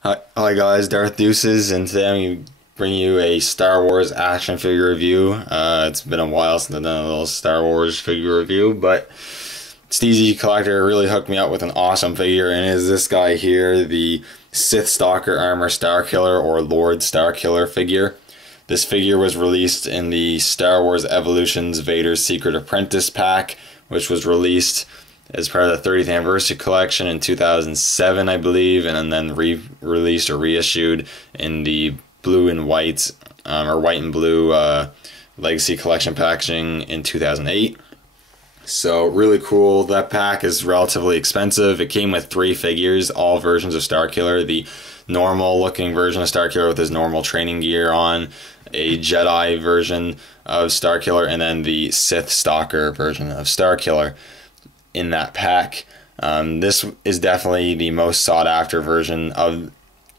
Hi guys, Darth Deuces, and today I'm going to bring you a Star Wars action figure review. It's been a while since I've done a little Star Wars figure review, but Steezy Collector really hooked me up with an awesome figure, and it is this guy here, the Sith Stalker Armor Starkiller or Lord Starkiller figure. This figure was released in the Star Wars Evolutions Vader's Secret Apprentice pack, which was released as part of the 30th anniversary collection in 2007, I believe, and then re-released or reissued in the blue and white, or white and blue Legacy collection packaging in 2008. So really cool. That pack is relatively expensive. It came with 3 figures, all versions of Starkiller. The normal looking version of Starkiller with his normal training gear on, a Jedi version of Starkiller, and then the Sith Stalker version of Starkiller in that pack. This is definitely the most sought after version of,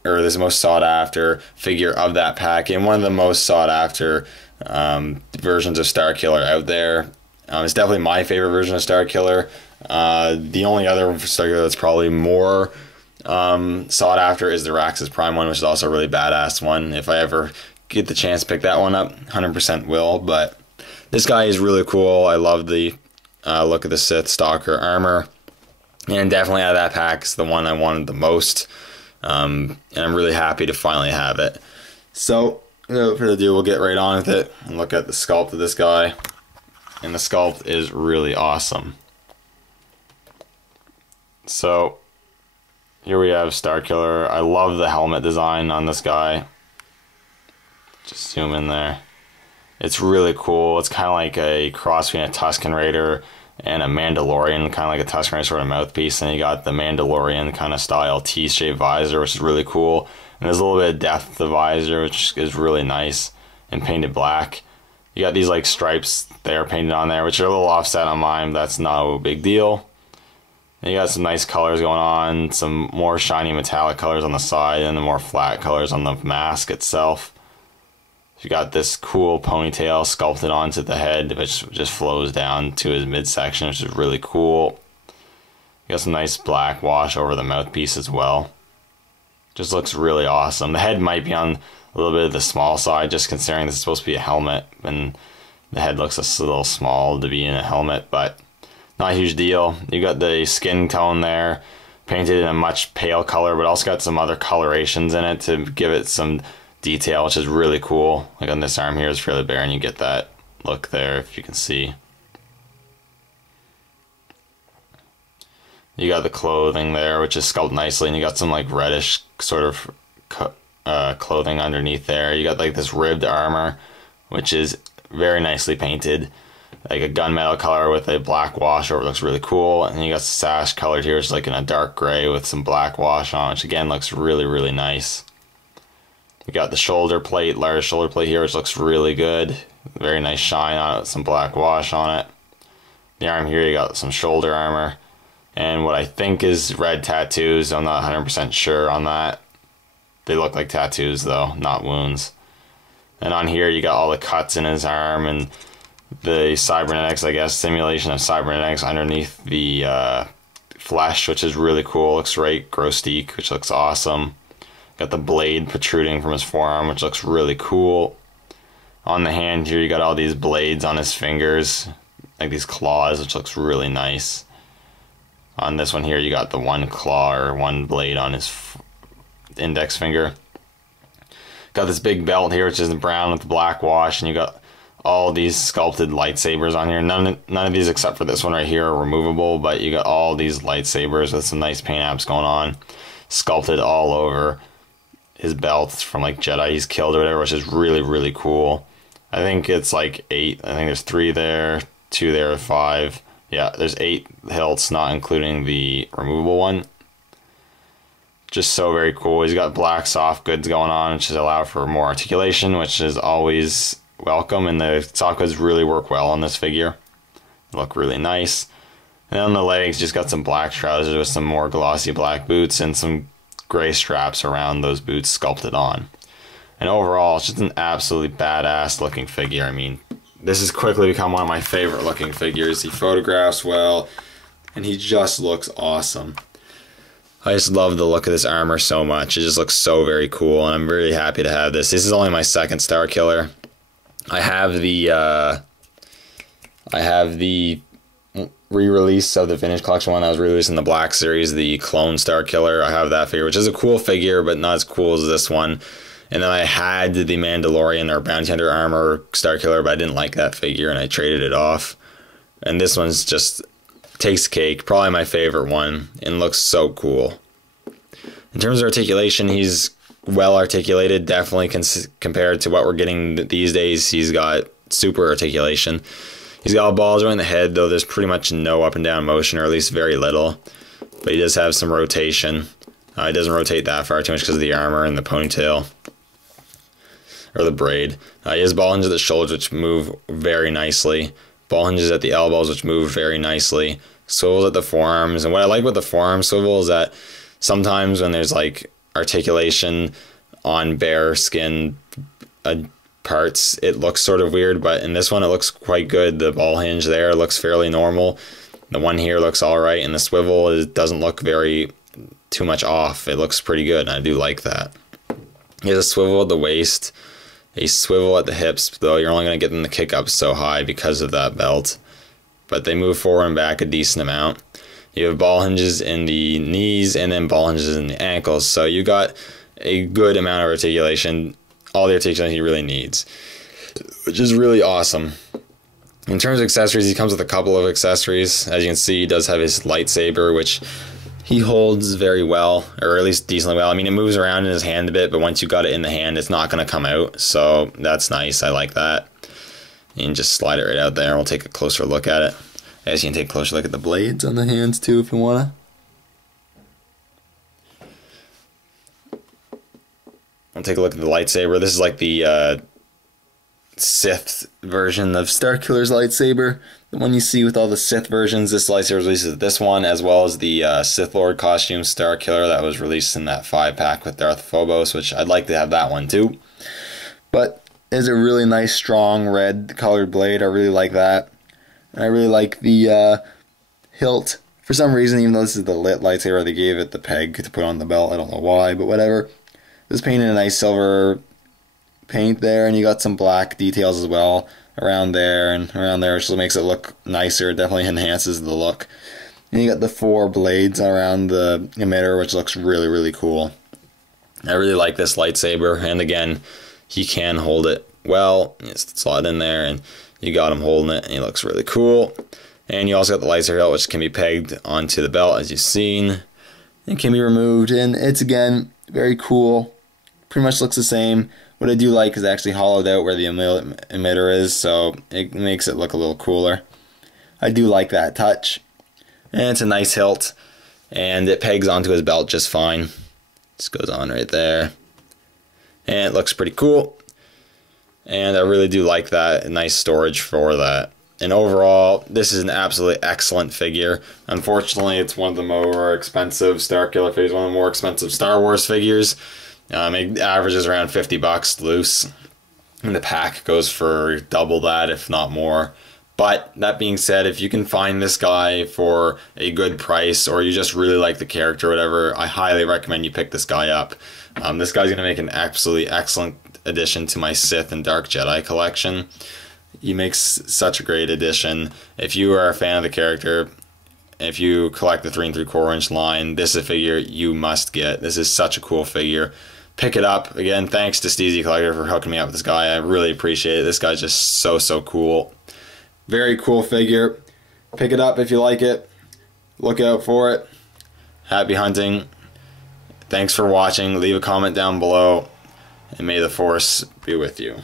or this most sought after figure of that pack, and one of the most sought after versions of Starkiller out there. It's definitely my favorite version of Starkiller. The only other Starkiller that's probably more sought after is the Raxus Prime one, which is also a really badass one. If I ever get the chance to pick that one up, 100% will. But this guy is really cool. I love the look at the Sith Stalker armor, and definitely out of that pack is the one I wanted the most. And I'm really happy to finally have it. So without further ado, we'll get right on with it and look at the sculpt of this guy. And the sculpt is really awesome. So here we have Starkiller. I love the helmet design on this guy. Just zoom in there. It's really cool. It's kind of like a cross between a Tusken Raider and a Mandalorian, kind of like a Tusken Raider sort of mouthpiece. And you got the Mandalorian kind of style T-shaped visor, which is really cool. And there's a little bit of depth to the visor, which is really nice, and painted black. You got these like stripes there painted on there, which are a little offset on mine, but that's not a big deal. And you got some nice colors going on, some more shiny metallic colors on the side, and the more flat colors on the mask itself. You got this cool ponytail sculpted onto the head, which just flows down to his midsection, which is really cool. You got some nice black wash over the mouthpiece as well. Just looks really awesome. The head might be on a little bit of the small side, just considering this is supposed to be a helmet, and the head looks a little small to be in a helmet, but not a huge deal. You got the skin tone there, painted in a much pale color, but also got some other colorations in it to give it some detail, which is really cool. Like on this arm here is fairly bare, and you get that look there if you can see. You got the clothing there, which is sculpted nicely, and you got some like reddish sort of clothing underneath there. You got like this ribbed armor, which is very nicely painted, like a gunmetal color with a black wash over. It looks really cool. And you got the sash colored here, it's like in a dark gray with some black wash on, which again looks really nice. You got the shoulder plate, large shoulder plate here, which looks really good. Very nice shine on it with some black wash on it. The arm here, you got some shoulder armor, and what I think is red tattoos. I'm not 100% sure on that. They look like tattoos though, not wounds. And on here you got all the cuts in his arm and the cybernetics, I guess, simulation of cybernetics underneath the flesh, which is really cool. Looks right grostique, which looks awesome. Got the blade protruding from his forearm, which looks really cool. On the hand here you got all these blades on his fingers, like these claws, which looks really nice. On this one here you got the one claw or one blade on his index finger. Got this big belt here, which is brown with the black wash, and you got all these sculpted lightsabers on here. None of these except for this one right here are removable, but you got all these lightsabers with some nice paint apps going on, sculpted all over his belt from like Jedi he's killed or whatever, which is really cool. I think it's like 8. I think there's 3 there, 2 there, 5. Yeah, there's 8 hilts, not including the removable one. Just so very cool. He's got black soft goods going on, which is allow for more articulation, which is always welcome, and the soft goods really work well on this figure. They look really nice. And on the legs, just got some black trousers with some more glossy black boots and some gray straps around those boots sculpted on. And overall, it's just an absolutely badass looking figure. I mean, this has quickly become one of my favorite looking figures. He photographs well, and he just looks awesome. I just love the look of this armor so much. It just looks so very cool, and I'm really happy to have this. This is only my second Starkiller. I have the re-release of the vintage collection one that was released in the Black Series, the Clone Starkiller. I have that figure, which is a cool figure, but not as cool as this one. And then I had the Mandalorian or Bounty Hunter armor Starkiller, but I didn't like that figure, and I traded it off. And this one's just takes cake, probably my favorite one, and looks so cool. In terms of articulation, he's well articulated, definitely compared to what we're getting these days. He's got super articulation. He's got a ball joint in the head, though there's pretty much no up and down motion, or at least very little. But he does have some rotation. He doesn't rotate that far too much because of the armor and the ponytail, or the braid. He has ball hinges at the shoulders, which move very nicely. Ball hinges at the elbows, which move very nicely. Swivels at the forearms. And what I like with the forearm swivel is that sometimes when there's like articulation on bare skin parts, it looks sort of weird, but in this one it looks quite good. The ball hinge there looks fairly normal. The one here looks alright, and the swivel doesn't look very too much off. It looks pretty good, and I do like that. He has a swivel at the waist, a swivel at the hips, though you're only going to get them to kick up so high because of that belt. But they move forward and back a decent amount. You have ball hinges in the knees and then ball hinges in the ankles. So you got a good amount of articulation, all the articulation he really needs, which is really awesome. In terms of accessories, he comes with a couple of accessories. As you can see, he does have his lightsaber, which he holds very well, or at least decently well. I mean, it moves around in his hand a bit, but once you got it in the hand, it's not going to come out. So that's nice. I like that. You can just slide it right out there, and we'll take a closer look at it. I guess you can take a closer look at the blades on the hands too if you want to. I'll take a look at the lightsaber. This is like the Sith version of Starkiller's lightsaber. The one you see with all the Sith versions. This lightsaber releases this one, as well as the Sith Lord costume Starkiller that was released in that 5-pack with Darth Phobos, which I'd like to have that one too. But it's a really nice, strong, red colored blade. I really like that. And I really like the hilt. For some reason, even though this is the lit lightsaber, they gave it the peg to put on the belt. I don't know why, but whatever. It was painted a nice silver paint there, and you got some black details as well around there and around there, which makes it look nicer. It definitely enhances the look. And you got the 4 blades around the emitter, which looks really, really cool. I really like this lightsaber, and again, he can hold it well. Just slide in there, and you got him holding it, and he looks really cool. And you also got the lightsaber hilt, which can be pegged onto the belt, as you've seen. It can be removed, and it's, again, very cool. Pretty much looks the same. What I do like is actually hollowed out where the emitter is, so it makes it look a little cooler. I do like that touch. And it's a nice hilt, and it pegs onto his belt just fine. Just goes on right there. And it looks pretty cool. And I really do like that. Nice storage for that. And overall, this is an absolutely excellent figure. Unfortunately, it's one of the more expensive Starkiller figures, one of the more expensive Star Wars figures. It averages around $50 loose. And the pack goes for double that, if not more. But that being said, if you can find this guy for a good price, or you just really like the character or whatever, I highly recommend you pick this guy up. This guy's going to make an absolutely excellent addition to my Sith and Dark Jedi collection. He makes such a great addition. If you are a fan of the character, if you collect the 3 3/4 inch line, this is a figure you must get. This is such a cool figure. Pick it up. Again, thanks to Steezy Collector for hooking me up with this guy. I really appreciate it. This guy's just so cool. Very cool figure. Pick it up if you like it. Look out for it. Happy hunting. Thanks for watching. Leave a comment down below. And may the Force be with you.